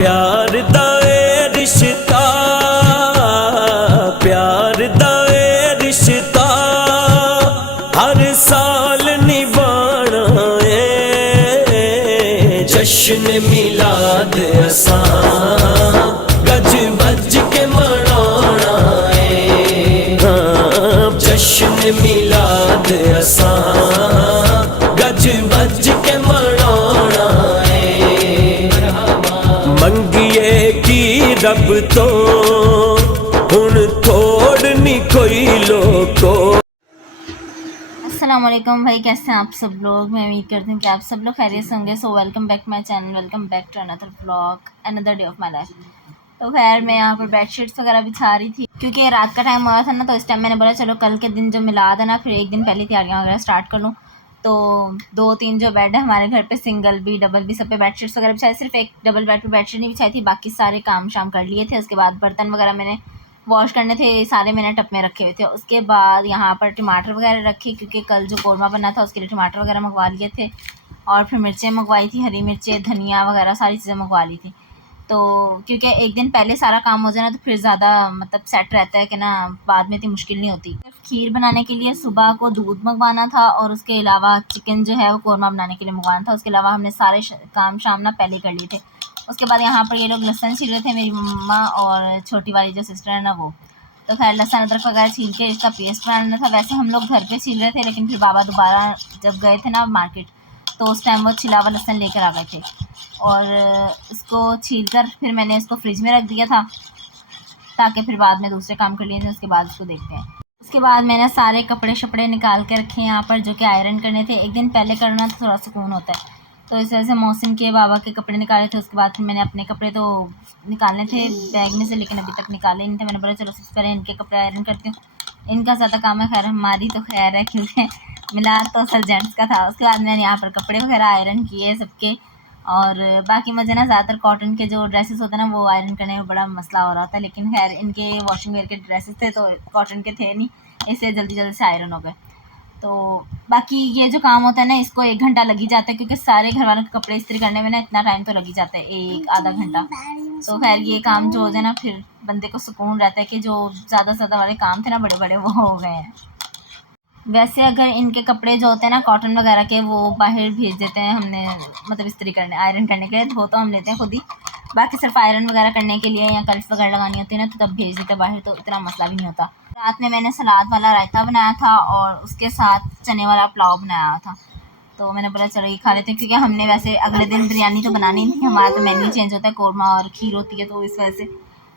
प्यार दा ए रिश्ता, प्यार दा ए रिश्ता हर साल निभाना है। जश्न मिलाद असां गज बज के मनाना है। हाँ, जश्न मिलाद असां गज बज के मनाना है। मंगिए की रब तो हुण थोड़ नी कोई लोको। अस्सलाम वालेकुम भाई, कैसे हैं आप सब लोग। मैं उम्मीद करती हूँ कि आप सब लोग खैरियत से होंगे। So welcome back my channel, welcome back to another vlog, another day of my life. तो खैर मैं यहाँ पर बेडशीट्स वगैरह बिछा रही थी क्योंकि रात का टाइम हो रहा था ना, तो इस टाइम मैंने बोला चलो कल के दिन जो मिलाद है ना, फिर एक दिन पहले तैयारियाँ वगैरह स्टार्ट कर लूँ। तो 2-3 जो बेड है हमारे घर पे, सिंगल भी डबल भी, सब पे बेडशीट्स वगैरह बिछाई। सिर्फ एक डबल बेड पे बेडशीट नहीं बिछाई थी, बाकी सारे काम शाम कर लिए थे। उसके बाद बर्तन वगैरह मैंने वॉश करने थे, सारे मैंने टप में रखे हुए थे। उसके बाद यहाँ पर टमाटर वगैरह रखे क्योंकि कल जो कौरमा बना था उसके लिए टमाटर वगैरह मंगवा लिए थे। और फिर मिर्चें मंगवाई थी, हरी मिर्चें, धनिया वगैरह सारी चीज़ें मंगवा ली थी। तो क्योंकि एक दिन पहले सारा काम हो जाए ना, तो फिर ज़्यादा मतलब सेट रहता है कि ना, बाद में इतनी मुश्किल नहीं होती। खीर बनाने के लिए सुबह को दूध मंगवाना था और उसके अलावा चिकन जो है वो कौरमा बनाने के लिए मंगवाना था। उसके अलावा हमने सारे काम शाम ना पहले कर लिए थे। उसके बाद यहाँ पर ये लोग लहसुन छील रहे थे, मेरी मम्मा और छोटी वाली जो सिस्टर है ना वो। तो खैर लहसुन अदरक वगैरह छील के इसका पेस्ट बनाना था। वैसे हम लोग घर पे छील रहे थे, लेकिन फिर बाबा दोबारा जब गए थे ना मार्केट, तो उस टाइम वो छिला हुआ लहसुन लेकर आ गए थे और इसको छील कर फिर मैंने इसको फ्रिज में रख दिया था ताकि फिर बाद में दूसरे काम कर लिए थे। उसके बाद इसको देखते हैं। उसके बाद मैंने सारे कपड़े शपड़े निकाल के रखे यहाँ पर, जो कि आयरन करने थे। एक दिन पहले करना तो थोड़ा सुकून होता है, तो इस वजह से मौसम के बाबा के कपड़े निकाले थे। उसके बाद फिर मैंने अपने कपड़े तो निकालने थे बैग में से, लेकिन अभी तक निकाले नहीं थे। मैंने बोला चलो सबसे पहले इनके कपड़े आयरन करती हूँ, इनका ज़्यादा काम है। खैर हमारी तो खैर है क्योंकि मिला तो सर जेंट्स का था। उसके बाद मैंने यहाँ पर कपड़े वगैरह आयरन किए सबके। और बाकी मुझे ना ज़्यादातर कॉटन के जो ड्रेसेस होते हैं ना वो आयरन करने में बड़ा मसला हो रहा था, लेकिन खैर इनके वॉशिंग वेयर के ड्रेसेस थे तो कॉटन के थे नहीं, इसलिए जल्दी जल्दी से आयरन हो गए। तो बाकी ये जो काम होता है ना, इसको 1 घंटा लग ही जाता है क्योंकि सारे घर वालों के कपड़े इस्त्री करने में ना इतना टाइम तो लग ही जाता है, 1 आधा घंटा। तो खैर ये काम जो हो जाए ना, फिर बंदे को सुकून रहता है कि जो ज़्यादा से ज़्यादा वाले काम थे ना बड़े बड़े, वो हो गए हैं। वैसे अगर इनके कपड़े जो होते हैं ना कॉटन वगैरह के, वो बाहर भेज देते हैं हमने, मतलब इस्त्री करने आयरन करने के लिए। धो तो हम लेते हैं खुद ही, बाकी सिर्फ आयरन वगैरह करने के लिए या कर्ल्स वगैरह लगानी होती है ना, तो तब भेज देते हैं बाहर, तो इतना मसला भी नहीं होता। रात में मैंने सलाद वाला रायता बनाया था और उसके साथ चने वाला पुलाव बनाया था। तो मैंने बोला चलो ये खा लेते हैं, क्योंकि हमने वैसे अगले दिन बिरयानी तो बनानी नहीं थी, हमारा तो मेन्यू चेंज होता है, कौरमा और खीर होती है, तो इस वजह से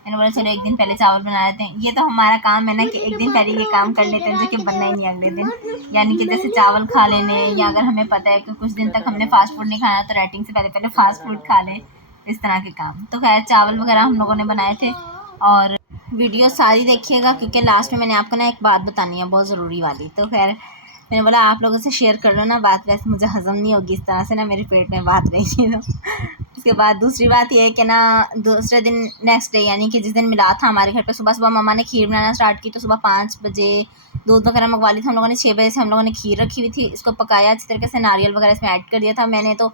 मैंने बोला चलो एक दिन पहले चावल बना लेते हैं। ये तो हमारा काम है ना कि एक दिन पहले ये काम कर लेते हैं जो कि बनना ही नहीं अगले दिन। यानी कि जैसे चावल खा लेने, या अगर हमें पता है कि कुछ दिन तक हमने फास्ट फूड नहीं खाना, तो राइटिंग से पहले पहले फास्ट फूड खा लें, इस तरह के काम। तो खैर चावल वगैरह हम लोगों ने बनाए थे। और वीडियो सारी देखिएगा क्योंकि लास्ट में मैंने आपको ना एक बात बतानी है बहुत ज़रूरी वाली। तो खैर मैंने बोला आप लोगों से शेयर कर लो ना बात, वैसे मुझे हज़म नहीं होगी इस तरह से ना, मेरे पेट में बात रहेगी। तो उसके बाद दूसरी बात ये है कि ना, दूसरे दिन नेक्स्ट डे यानी कि जिस दिन मिलाद था हमारे घर पे, सुबह सुबह मम्मा ने खीर बनाना स्टार्ट की। तो सुबह 5 बजे दूध वगैरह मंगवा ली थी हम लोगों ने। 6 बजे से हम लोगों ने खीर रखी हुई थी, इसको पकाया अच्छी तरीके से, नारियल वगैरह इसमें ऐड कर दिया था। मैंने तो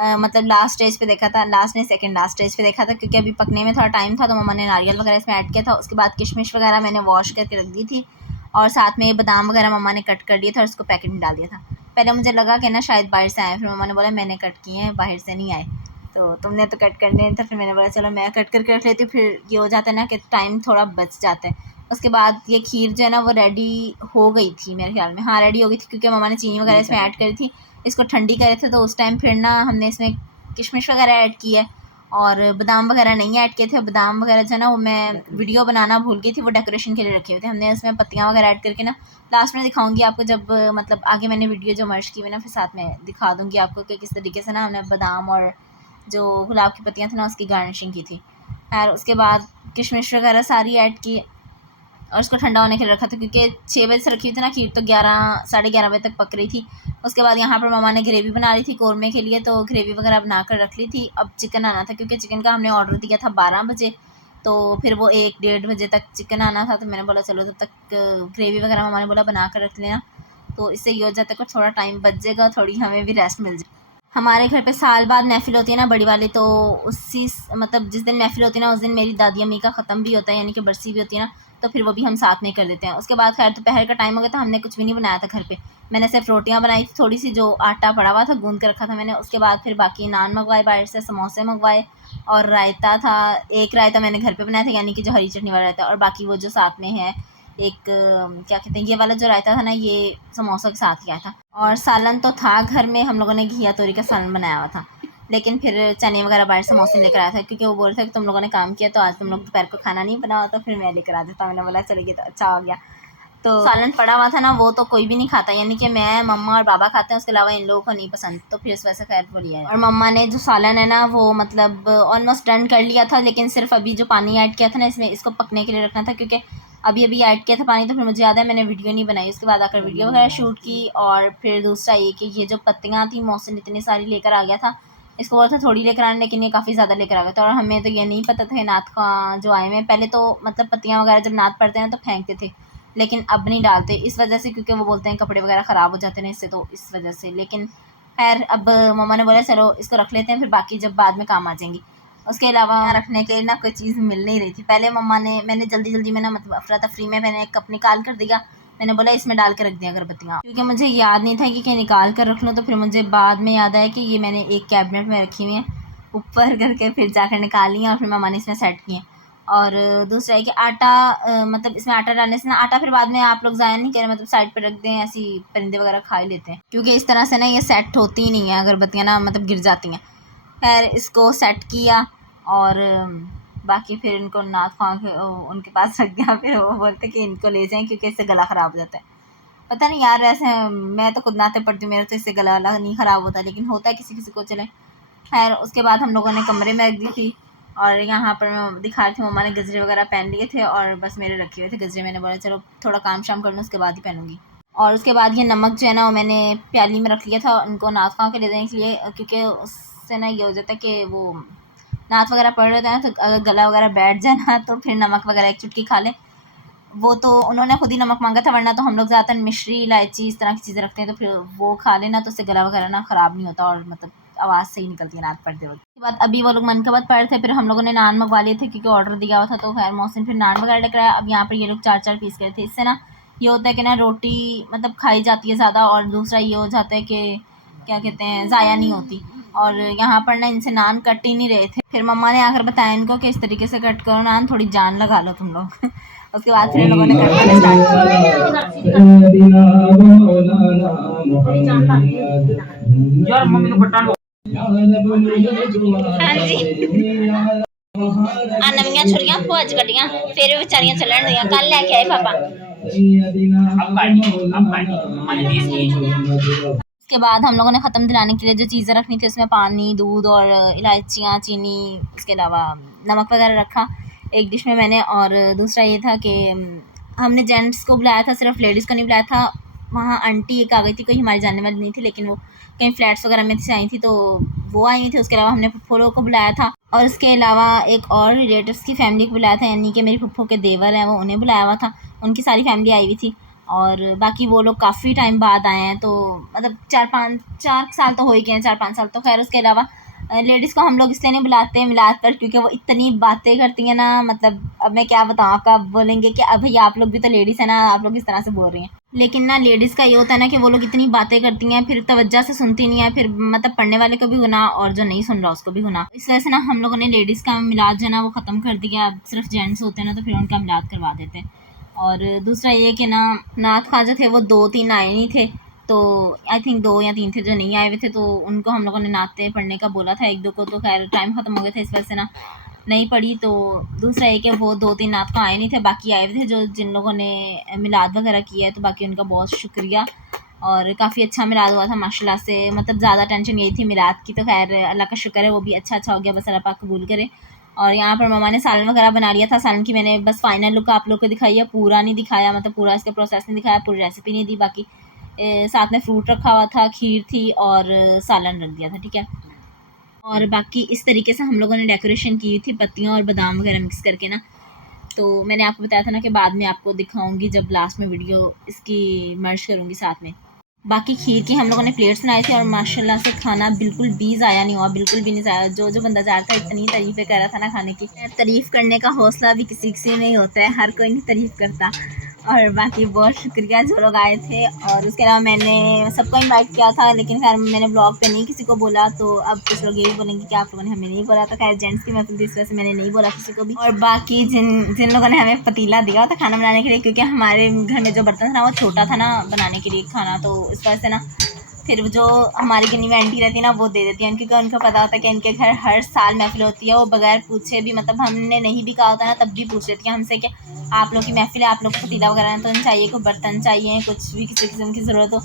मतलब लास्ट स्टेज पे देखा था, लास्ट नहीं सेकंड लास्ट स्टेज पे देखा था, क्योंकि अभी पकने में थोड़ा टाइम था, तो मम्मा ने नारियल वगैरह इसमें ऐड किया था। उसके बाद किशमिश वगैरह मैंने वॉश करके रख दी थी, और साथ में बादाम वगैरह मम्मा ने कट कर दिया था और उसको पैकेट में डाल दिया था। पहले मुझे लगा कि ना शायद बाहर से आए, फिर मम्मा ने बोला मैंने कट किए हैं, बाहर से नहीं आए, तो तुमने तो कट करने नहीं था। फिर मैंने बोला चलो मैं कट करके रख लेती हूँ, फिर ये हो जाता है ना कि टाइम थोड़ा बच जाता है। उसके बाद ये खीर जो है ना वो रेडी हो गई थी मेरे ख्याल में, हाँ रेडी हो गई थी, क्योंकि मम्मा ने चीनी वगैरह इसमें ऐड करी थी। इसको ठंडी करे थे, तो उस टाइम फिर ना हमने इसमें किशमिश वगैरह ऐड की है और बादाम वगैरह नहीं ऐड किए थे। बादाम वगैरह जो है ना वो मैं वीडियो बनाना भूल गई थी, वो डेकोरेशन के लिए रखे हुए थे हमने। उसमें पत्तियाँ वगैरह ऐड करके ना लास्ट में दिखाऊंगी आपको, जब मतलब आगे मैंने वीडियो जो मर्ज की हुई ना, फिर साथ में दिखा दूँगी आपको कि किस तरीके से ना हमने बादाम और जो गुलाब की पत्तियाँ थी ना उसकी गार्निशिंग की थी। और उसके बाद किशमिश वगैरह सारी ऐड की और उसको ठंडा होने के लिए रखा था, क्योंकि 6 बजे से रखी हुई थी ना खीर, तो 11 साढ़े 11 बजे तक पक रही थी। उसके बाद यहाँ पर मम्मा ने ग्रेवी बना रही थी कौरमे के लिए, तो ग्रेवी वगैरह बना कर रख ली थी। अब चिकन आना था, क्योंकि चिकन का हमने ऑर्डर दिया था 12 बजे, तो फिर वो 1-1:30 बजे तक चिकन आना था। तो मैंने बोला चलो तब तक ग्रेवी वगैरह मम्मा ने बोला बना कर रख लेना, तो इससे ये हो जाता है कि थोड़ा टाइम बच जाएगा, थोड़ी हमें भी रेस्ट मिल जाए। हमारे घर पे साल बाद महफ़िल होती है ना बड़ी वाली, तो उसी मतलब जिस दिन महफ़िल होती है ना उस दिन मेरी दादी अम्मी का ख़त्म भी होता है, यानी कि बरसी भी होती है ना, तो फिर वो भी हम साथ में ही कर देते हैं। उसके बाद खैर दोपहर का टाइम हो गया, तो हमने कुछ भी नहीं बनाया था घर पे। मैंने सिर्फ रोटियां बनाई थी, थोड़ी सी जो आटा पड़ा हुआ था गूंद के रखा था मैंने। उसके बाद फिर बाकी नान मंगवाए बाहर से, समोसे मंगवाए, और रायता था। एक रायता मैंने घर पे बनाया था, यानी कि जो हरी चटनी वाला रायता, और बाकी वो जो साथ में है एक क्या कहते हैं, ये वाला जो रायता था ना, ये समोसा के साथ ही आया था। और सालन तो था घर में, हम लोगों ने घिया तोरी का सालन बनाया हुआ था। लेकिन फिर चने वगैरह बाहर से मौसम लेकर आया था, क्योंकि वो बोल रहे थे कि तुम लोगों ने काम किया तो आज तुम लोग दोपहर को खाना नहीं बनाओ, तो फिर मैं लेकर आ देता। मैंने बोला चलिए, तो अच्छा हो गया। तो सालन पड़ा हुआ था ना, वो तो कोई भी नहीं खाता, यानी कि मैं, मम्मा और बाबा खाते हैं, उसके अलावा इन लोगों को नहीं पसंद, तो फिर इस वजह से खैर वो लिया है। और मम्मा ने जो सालन है ना वो मतलब ऑलमोस्ट डन कर लिया था, लेकिन सिर्फ अभी जो पानी ऐड किया था ना इसमें, इसको पकने के लिए रखना था, क्योंकि अभी अभी ऐड किया था पानी, तो फिर मुझे याद है मैंने वीडियो नहीं बनाई। उसके बाद आकर वीडियो वगैरह शूट की। और फिर दूसरा ये कि ये जो पत्तियाँ थी मौसम इतनी सारी लेकर आ गया था, इसको बोला था थोड़ी लेकर आने, लेकिन ये काफ़ी ज़्यादा लेकर आ गया था। और हमें तो ये नहीं पता था नात का जो आए हुए, पहले तो मतलब पत्तियाँ वगैरह जब नात पड़ते हैं तो फेंकते थे, लेकिन अब नहीं डालते, इस वजह से, क्योंकि वो बोलते हैं कपड़े वगैरह ख़राब हो जाते हैं इससे, तो इस वजह से। लेकिन खैर अब मम्मा ने बोला चलो इसको रख लेते हैं, फिर बाकी जब बाद में काम आ जाएंगी। उसके अलावा रखने के लिए ना कोई चीज़ मिल नहीं रही थी। पहले मैंने जल्दी जल्दी में ना, मतलब अफरा तफरी में मैंने एक कप निकाल कर दिया। मैंने बोला इसमें डाल के रख दिया अगरबत्तियाँ, क्योंकि मुझे याद नहीं था कि क्या निकाल कर रख लूँ। तो फिर मुझे बाद में याद आया कि ये मैंने एक कैबिनेट में रखी हुई है ऊपर करके, फिर जाकर निकाली हैं और फिर मम्मा ने इसमें सेट किए। और दूसरा है कि आटा, मतलब इसमें आटा डालने से ना, आटा फिर बाद में आप लोग ज़ाया नहीं करें, मतलब साइड पर रख दें, ऐसी परिंदे वगैरह खा ही लेते हैं, क्योंकि इस तरह से ना ये सेट होती ही नहीं है अगरबत्तियाँ ना, मतलब गिर जाती हैं। खैर इसको सेट किया और बाकी फिर इनको नाथ खा के उनके पास रख दिया। फिर वो बोलते कि इनको ले जाएं क्योंकि इससे गला ख़राब हो जाता है। पता नहीं यार, ऐसे मैं तो खुद नाते पढ़ती हूँ, मेरा तो इससे गला वला नहीं ख़राब होता, लेकिन होता है किसी किसी को। चले खैर उसके बाद हम लोगों ने कमरे में रख दी थी। और यहाँ पर मैं दिखा रही थी, मम्मा ने गजरे वगैरह पहन लिए थे और बस मेरे रखे हुए थे गजरे। मैंने बोला चलो थोड़ा काम शाम कर लूँ, उसके बाद ही पहनूंगी। और उसके बाद ये नमक जो है ना वो मैंने प्याली में रख लिया था उनको नाथ खा के ले देने के लिए, क्योंकि उससे ना ये हो जाता है कि वो नाथ वगैरह पड़ रहे थे ना, तो अगर गला वगैरह बैठ जाए ना तो फिर नमक वगैरह एक चुटकी खा ले। वो तो उन्होंने खुद ही नमक मांगा था, वरना तो हम लोग ज़्यादातर मिश्री इलायची इस तरह की चीज़ें रखते हैं, तो फिर वो खा लेना तो उससे गला वगैरह ना ख़राब नहीं होता, और मतलब आवाज़ सही निकलती है नात पढ़ते वक्त। उसके बाद अभी वो लोग मनकबत पढ़ रहे थे, फिर हम लोगों ने नान मंगवा लिए थे क्योंकि ऑर्डर दिया हुआ था। तो खैर मौसम फिर नान वगैरह लेकर आया। अब यहाँ पर ये लोग 4-4 पीस करे थे। इससे ना ये होता है कि ना रोटी मतलब खाई जाती है ज़्यादा, और दूसरा ये हो जाता है कि क्या कहते हैं, ज़ाया नहीं होती। और यहाँ पर ना इनसे नान कट ही नहीं रहे थे। फिर मम्मा ने आकर बताया इनको कि इस तरीके से कट करो नान, थोड़ी जान लगा लो तुम लोग। उसके बाद फिर इन लोगों ने कट करना स्टार्ट किया। हाँ जी, नवियां छुरियां फौज कटियां, फिर बेचारियां चलन दियां, कल लेके आए पापा। उसके बाद हम लोगों ने ख़त्म दिलाने के लिए जो चीज़ें रखनी थी उसमें पानी, दूध और इलायचियाँ, चीनी, इसके अलावा नमक वगैरह रखा एक डिश में मैंने। और दूसरा ये था कि हमने जेंट्स को बुलाया था, सिर्फ लेडीज़ को नहीं बुलाया था। वहाँ आंटी एक आ गई थी, कोई हमारी जानने वाली नहीं थी, लेकिन वो कहीं फ्लैट्स वगैरह में से आई थी, तो वो आई थी। उसके अलावा हमने फुफ्फो लोगों को बुलाया था, और उसके अलावा एक और रिलेटिव्स की फैमिली को बुलाया था, यानी कि मेरी फुफ्फो के देवर हैं वो, उन्हें बुलाया हुआ था। उनकी सारी फैमिली आई हुई थी, और बाकी वो लोग काफ़ी टाइम बाद आए हैं, तो मतलब 4 साल तो हो ही गए हैं, 4-5 साल तो। खैर उसके अलावा लेडीज़ को हम लोग इसलिए नहीं बुलाते हैं मिलाद पर, क्योंकि वो इतनी बातें करती हैं ना, मतलब अब मैं क्या बताऊँ, आपका बोलेंगे कि अब भैया आप लोग भी तो लेडीज़ हैं ना, आप लोग इस तरह से बोल रही हैं। लेकिन ना लेडीज़ का ये होता है ना कि वो लोग इतनी बातें करती हैं, फिर तवज्जो से सुनती नहीं है, फिर मतलब पढ़ने वाले को भी गुनाह और जो नहीं सुन रहा उसको भी गुनाह। इस वजह से ना हम लोगों ने लेडीज़ का मिलाद जो है ना वो ख़त्म कर दिया। अब सिर्फ जेंट्स होते हैं ना, तो फिर उनका मिलाद करवा देते हैं। और दूसरा ये कि ना नात ख़्वाजा थे वो 2-3 आए नहीं थे, तो आई थिंक 2 या 3 थे जो नहीं आए हुए थे, तो उनको हम लोगों ने नाते पढ़ने का बोला था 1-2 को, तो खैर टाइम ख़त्म हो गया था इस वजह से ना नहीं पढ़ी। तो दूसरा ये कि वो 2-3 नात तो आए नहीं थे, बाकी आए हुए थे जो जिन लोगों ने मिलाद वगैरह किया है, तो बाकी उनका बहुत शुक्रिया। और काफ़ी अच्छा मिलाद हुआ था माशाल्लाह से, मतलब ज़्यादा टेंशन यही थी मिलाद की, तो खैर अल्लाह का शुक्र है वो भी अच्छा हो गया, बस अल्लाह पाक कबूल करे। और यहाँ पर मम्मा ने सालन वगैरह बना लिया था। सालन की मैंने बस फाइनल लुक आप लोग को दिखाई है, पूरा नहीं दिखाया, मतलब पूरा इसका प्रोसेस नहीं दिखाया, पूरी रेसिपी नहीं दी। बाकी साथ में फ्रूट रखा हुआ था, खीर थी और सालन रख दिया था, ठीक है। और बाकी इस तरीके से हम लोगों ने डेकोरेशन की थी, पत्तियाँ और बादाम वगैरह मिक्स करके ना। तो मैंने आपको बताया था ना कि बाद में आपको दिखाऊंगी जब लास्ट में वीडियो इसकी मर्ज करूँगी साथ में। बाकी खीर की हम लोगों ने प्लेट्स बनाए थे और माशाल्लाह से खाना बिल्कुल भी ज़ाया नहीं हुआ, बिल्कुल भी नहीं ज़ाया। जो जो बंदा जा रहा था इतनी तारीफ़ें कर रहा था ना खाने की। तारीफ़ करने का हौसला भी किसी किसी में नहीं होता है, हर कोई नहीं तारीफ़ करता। और बाकी बहुत शुक्रिया जो लोग आए थे। और उसके अलावा मैंने सबको इनवाइट किया था, लेकिन खैर मैंने ब्लॉग पे नहीं किसी को बोला, तो अब कुछ लोग यही बोलेंगे कि आप लोगों ने हमें नहीं बोला। तो खैर जेंट्स की महफिल थी, इस वजह से मैंने नहीं बोला किसी को भी। और बाकी जिन लोगों ने हमें पतीला दिया था खाना बनाने के लिए, क्योंकि हमारे घर में जो बर्तन था ना वो छोटा था ना बनाने के लिए खाना, तो इस वजह से ना फिर जो हमारी गिनी में आंटी रहती है ना वो दे देती है, क्योंकि उनको पता होता है कि इनके घर हर साल महफिल होती है। वो बगैर पूछे भी, मतलब हमने नहीं भी कहा होता ना तब भी पूछ लेती है हमसे कि आप लोग की महफिल है, आप लोग को पतीला वगैरह तो नहीं चाहिए, कोई बर्तन चाहिए, कुछ भी किसी किस्म की ज़रूरत हो।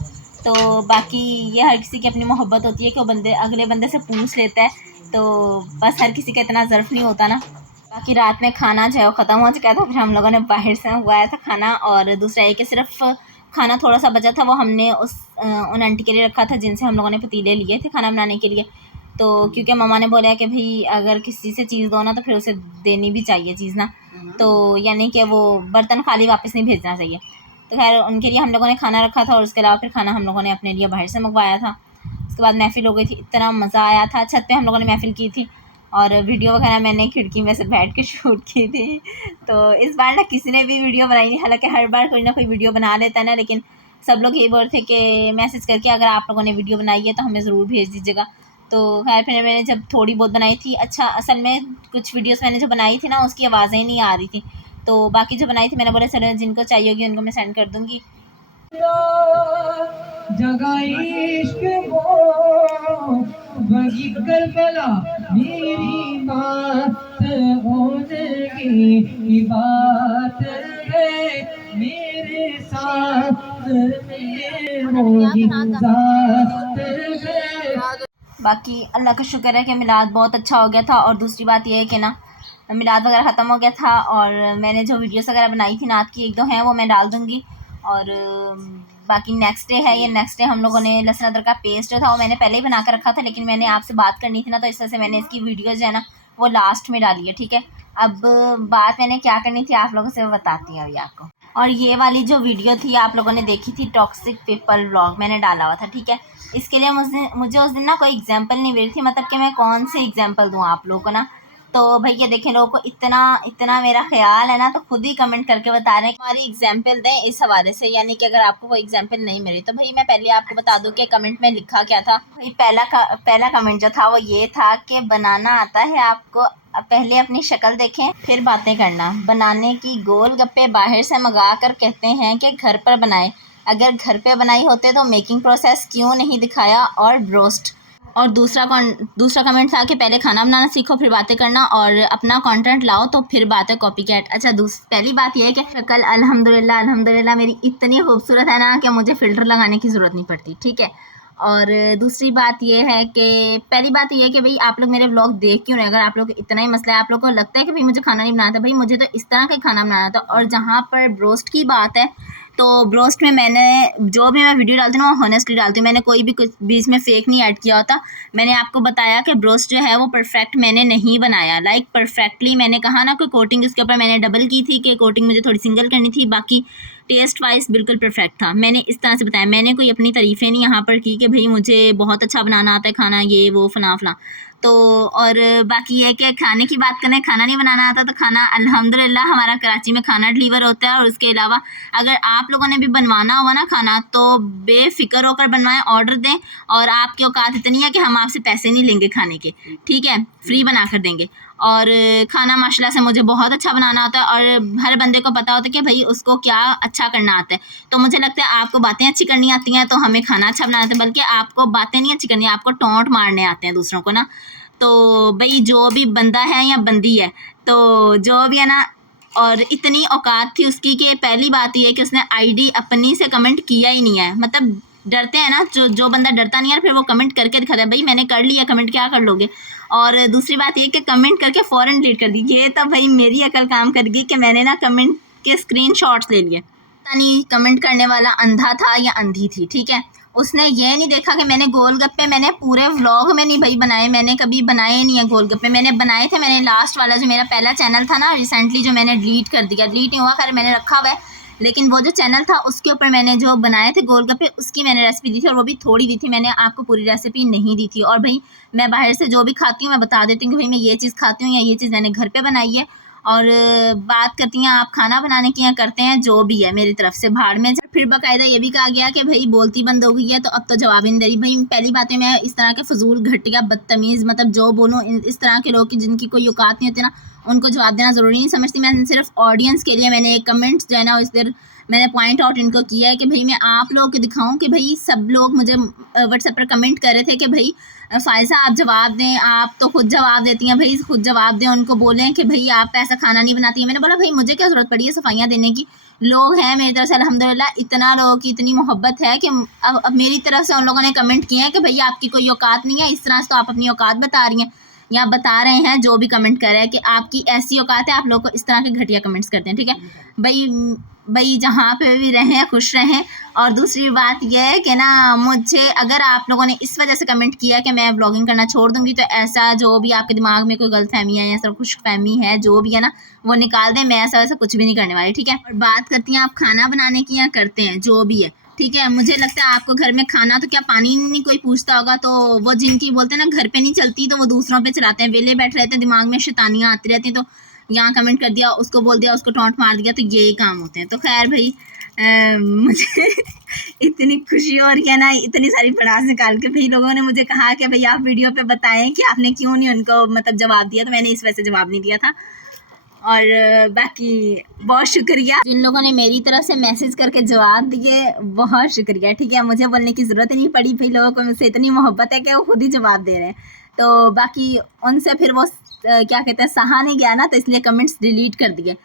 तो बाकी ये हर किसी की अपनी मोहब्बत होती है कि वो अगले बंदे से पूछ लेता है, तो बस हर किसी का इतना ज़र्फ नहीं होता ना। बाकी रात में खाना जो है वो ख़त्म हो चुका था, फिर हम लोगों ने बाहर से मंगवाया था खाना। और दूसरा ये कि सिर्फ खाना थोड़ा सा बचा था, वो हमने उन आंटी के लिए रखा था जिनसे हम लोगों ने पतीले लिए थे खाना बनाने के लिए। तो क्योंकि मम्मा ने बोला कि भाई अगर किसी से चीज़ दो ना तो फिर उसे देनी भी चाहिए चीज़ ना, तो यानी कि वो बर्तन खाली वापस नहीं भेजना चाहिए। तो खैर उनके लिए हम लोगों ने खाना रखा था, और उसके अलावा फिर खाना हम लोगों ने अपने लिए बाहर से मंगवाया था। उसके बाद महफिल हो गई थी, इतना मज़ा आया था। छत पे हम लोगों ने महफिल की थी, और वीडियो वगैरह मैंने खिड़की में से बैठ के शूट की थी। तो इस बार ना किसी ने भी वीडियो बनाई नहीं, हालांकि हर बार कोई ना कोई वीडियो बना लेता है ना, लेकिन सब लोग यही बोल रहे थे कि मैसेज करके अगर आप लोगों ने वीडियो बनाई है तो हमें ज़रूर भेज दीजिएगा। तो खैर फिर मैंने जब थोड़ी बहुत बनाई थी, अच्छा असल में कुछ वीडियोस मैंने जो बनाई थी ना उसकी आवाज़ें नहीं आ रही थी, तो बाकी जो बनाई थी मैंने बोला चलो जिनको चाहिए होगी उनको मैं सेंड कर दूँगी। जगा इश्क वो वही करबला मेरी बात होने की बात है मेरे साथ मेरी जात है। बाकी अल्लाह का शुक्र है कि मिलाद बहुत अच्छा हो गया था। और दूसरी बात यह है कि ना मिलाद वगैरह ख़त्म हो गया था, और मैंने जो वीडियोस वगैरह बनाई थी नात की एक दो हैं वो मैं डाल दूँगी। और बाकी नेक्स्ट डे है, ये नेक्स्ट डे हम लोगों ने लहसुन अदरक का पेस्ट जो था वो मैंने पहले ही बना कर रखा था, लेकिन मैंने आपसे बात करनी थी ना तो इस वजह से मैंने इसकी वीडियो जो है ना वो लास्ट में डाली है, ठीक है। अब बात मैंने क्या करनी थी आप लोगों से बताती हूँ अभी आपको। और ये वाली जो वीडियो थी आप लोगों ने देखी थी, टॉक्सिक पीपल व्लॉग मैंने डाला हुआ था, ठीक है। इसके लिए मुझे उस दिन ना कोई एग्जाम्पल नहीं मिली थी, मतलब कि मैं कौन से एग्जाम्पल दूँ आप लोगों को ना। तो भैया देखें, लोगों को इतना इतना मेरा ख्याल है ना, तो खुद ही कमेंट करके बता रहे हैं हमारी एग्जाम्पल दें इस हवाले से, यानी कि अगर आपको कोई एग्जाम्पल नहीं मिली तो भाई मैं पहले आपको बता दूं कि कमेंट में लिखा क्या था। भाई पहला कमेंट जो था वो ये था कि बनाना आता है आपको, पहले अपनी शक्ल देखें फिर बातें करना। बनाने की गोलगप्पे बाहर से मंगा कर कहते हैं कि घर पर बनाए, अगर घर पे बनाई होते तो मेकिंग प्रोसेस क्यों नहीं दिखाया और ब्रोस्ट। और दूसरा कमेंट था कि पहले खाना बनाना सीखो फिर बातें करना, और अपना कंटेंट लाओ तो फिर बात है कॉपी कैट। अच्छा पहली बात यह है कि शक्ल अल्हम्दुलिल्लाह मेरी इतनी खूबसूरत है ना कि मुझे फ़िल्टर लगाने की ज़रूरत नहीं पड़ती, ठीक है। और दूसरी बात यह है कि पहली बात यह है कि भाई आप लोग मेरे व्लॉग देख क्यों रहे हैं। अगर आप लोग इतना ही मसला है, आप लोग को लगता है कि भाई मुझे खाना नहीं बनाना था, भाई मुझे तो इस तरह का खाना बनाना था। और जहाँ पर ब्रोस्ट की बात है तो ब्रोस्ट में मैंने जो भी मैं वीडियो डालती हूँ वो हॉनेस्टली डालती हूँ, मैंने कोई भी कुछ बीच में फेक नहीं ऐड किया होता। मैंने आपको बताया कि ब्रोस्ट जो है वो परफेक्ट मैंने नहीं बनाया, लाइक परफेक्टली मैंने कहा ना कि कोटिंग इसके ऊपर मैंने डबल की थी कि कोटिंग मुझे थोड़ी सिंगल करनी थी, बाकी टेस्ट वाइज बिल्कुल परफेक्ट था। मैंने इस तरह से बताया, मैंने कोई अपनी तारीफ़ें नहीं यहाँ पर की कि भाई मुझे बहुत अच्छा बनाना आता है खाना ये वो फला फला। तो और बाकी ये कि खाने की बात करें, खाना नहीं बनाना आता तो खाना अल्हम्दुलिल्लाह हमारा कराची में खाना डिलीवर होता है। और उसके अलावा अगर आप लोगों ने भी बनवाना हुआ ना खाना तो बेफिक्र होकर बनवाएं, ऑर्डर दें, और आपकी औकात इतनी है कि हम आपसे पैसे नहीं लेंगे खाने के, ठीक है, फ्री बना कर देंगे। और खाना माशाल्लाह से मुझे बहुत अच्छा बनाना आता है, और हर बंदे को पता होता है कि भाई उसको क्या अच्छा करना आता है। तो मुझे लगता है आपको बातें अच्छी करनी आती हैं तो हमें खाना अच्छा बनाना आता है, बल्कि आपको बातें नहीं अच्छी करनी, आपको टोंट मारने आते हैं दूसरों को ना। तो भाई जो भी बंदा है या बंदी है, तो जो भी है ना, और इतनी औकात थी उसकी कि पहली बात ये है कि उसने आईडी अपनी से कमेंट किया ही नहीं है। मतलब डरते हैं ना, जो बंदा डरता नहीं है फिर वो कमेंट करके दिखाता है, भाई मैंने कर लिया कमेंट, क्या कर लोगे। और दूसरी बात ये कि कमेंट करके फ़ौरन डिलीट कर दी, ये तो भाई मेरी अकल काम कर गई कि मैंने ना कमेंट के स्क्रीनशॉट्स ले लिए। पता नहीं कमेंट करने वाला अंधा था या अंधी थी, ठीक है। उसने ये नहीं देखा कि मैंने गोलगप्पे मैंने पूरे व्लॉग में नहीं भाई बनाए, मैंने कभी बनाए नहीं है गोलगप्पे। मैंने बनाए थे, मैंने लास्ट वाला जो मेरा पहला चैनल था ना रिसेंटली जो मैंने डिलीट कर दिया, डिलीट नहीं हुआ, खैर मैंने रखा हुआ है, लेकिन वो जो चैनल था उसके ऊपर मैंने जो बनाए थे गोलगप्पे उसकी मैंने रेसिपी दी थी, और वो भी थोड़ी दी थी, मैंने आपको पूरी रेसिपी नहीं दी थी। और भाई मैं बाहर से जो भी खाती हूँ मैं बता देती हूँ कि भाई मैं ये चीज़ खाती हूँ या ये चीज़ मैंने घर पे बनाई है। और बात करती हैं आप खाना बनाने की या करते हैं जो भी है मेरी तरफ से भाड़ में। फिर बाकायदा ये भी कहा गया कि भाई बोलती बंद हो गई है तो अब तो जवाब ही नहीं दे रही। भाई पहली बात है मैं इस तरह के फजूल घटिया बदतमीज़ मतलब जो बोलूँ इस तरह के लोग की जिनकी कोई औकात नहीं होती ना उनको जवाब देना ज़रूरी नहीं समझती। मैं सिर्फ ऑडियंस के लिए मैंने कमेंट्स जो है ना इस देर मैंने पॉइंट आउट इनको किया है कि भाई मैं आप लोगों को दिखाऊं कि भाई सब लोग मुझे व्हाट्सएप पर कमेंट कर रहे थे कि भाई फ़ायज़ा आप जवाब दें, आप तो खुद जवाब देती हैं, भाई खुद जवाब दें, उनको बोलें कि भाई आप ऐसा खाना नहीं बनाती हैं। मैंने बोला भाई मुझे क्या ज़रूरत पड़ी है सफाइयाँ देने की, लोग हैं मेरी तरफ से अल्हम्दुलिल्लाह, इतना लोगों की इतनी मोहब्बत है कि अब मेरी तरफ से उन लोगों ने कमेंट किए हैं कि भैया आपकी कोई औकात नहीं है, इस तरह से तो आप अपनी औकात बता रही हैं या बता रहे हैं जो भी कमेंट कर रहे हैं कि आपकी ऐसी औकात है, आप लोग को इस तरह के घटिया कमेंट्स करते हैं। ठीक है भाई जहाँ पे भी रहें खुश रहें। और दूसरी बात यह है कि ना मुझे अगर आप लोगों ने इस वजह से कमेंट किया कि मैं व्लॉगिंग करना छोड़ दूंगी तो ऐसा जो भी आपके दिमाग में कोई गलतफहमी है या सब खुशफहमी है जो भी है ना वो निकाल दें, मैं ऐसा वैसा कुछ भी नहीं करने वाली। ठीक है, और बात करती हैं आप खाना बनाने की या करते हैं जो भी है, ठीक है, मुझे लगता है आपको घर में खाना तो क्या पानी नहीं कोई पूछता होगा, तो वो जिनकी बोलते हैं ना घर पे नहीं चलती तो वो दूसरों पे चलाते हैं, वेले बैठे रहते हैं, दिमाग में शैतानियाँ आती रहती हैं, तो यहाँ कमेंट कर दिया, उसको बोल दिया, उसको टॉन्ट मार दिया, तो यही काम होते हैं। तो खैर भाई मुझे इतनी खुशी हो रही है ना, इतनी सारी भड़ास निकाल के भाई लोगों ने मुझे कहा कि भाई आप वीडियो पे बताएं कि आपने क्यों नहीं उनको मतलब जवाब दिया, तो मैंने इस वजह से जवाब नहीं दिया था। और बाकी बहुत शुक्रिया जिन लोगों ने मेरी तरफ से मैसेज करके जवाब दिए, बहुत शुक्रिया। ठीक है, मुझे बोलने की ज़रूरत ही नहीं पड़ी, भाई लोगों को मुझसे इतनी मोहब्बत है कि वो खुद ही जवाब दे रहे हैं। तो बाकी उनसे फिर वो क्या कहते हैं सहा नहीं गया ना, तो इसलिए कमेंट्स डिलीट कर दिए।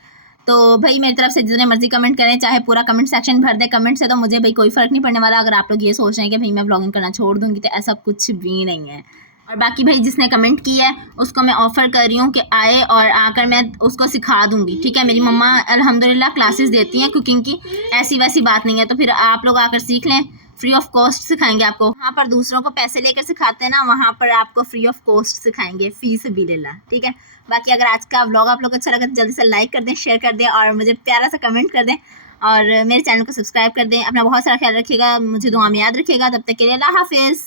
तो भाई मेरी तरफ से जितने मर्जी कमेंट करें, चाहे पूरा कमेंट सेक्शन भर दे कमेंट से, तो मुझे भाई कोई फ़र्क नहीं पड़ने वाला। अगर आप लोग ये सोच रहे हैं कि भाई मैं व्लॉगिंग करना छोड़ दूँगी, तो ऐसा कुछ भी नहीं है। और बाकी भाई जिसने कमेंट किया है उसको मैं ऑफ़र कर रही हूँ कि आए और आकर मैं उसको सिखा दूँगी। ठीक है, मेरी मम्मा अल्हम्दुलिल्लाह क्लासेस देती हैं कुकिंग की, ऐसी वैसी बात नहीं है, तो फिर आप लोग आकर सीख लें, फ्री ऑफ कॉस्ट सिखाएंगे आपको। वहाँ पर दूसरों को पैसे लेकर सिखाते हैं ना, वहाँ पर आपको फ्री ऑफ कॉस्ट सिखाएंगे, फ़ी सबिलिल्लाह। ठीक है, बाकी अगर आज का व्लॉग आप लोग को अच्छा लगा तो जल्दी से लाइक कर दें, शेयर कर दें और मुझे प्यारा सा कमेंट कर दें और मेरे चैनल को सब्सक्राइब कर दें। अपना बहुत सारा ख्याल रखिएगा, मुझे दुआ में याद रखिएगा। तब तक के लिए अल्लाह हाफिज़।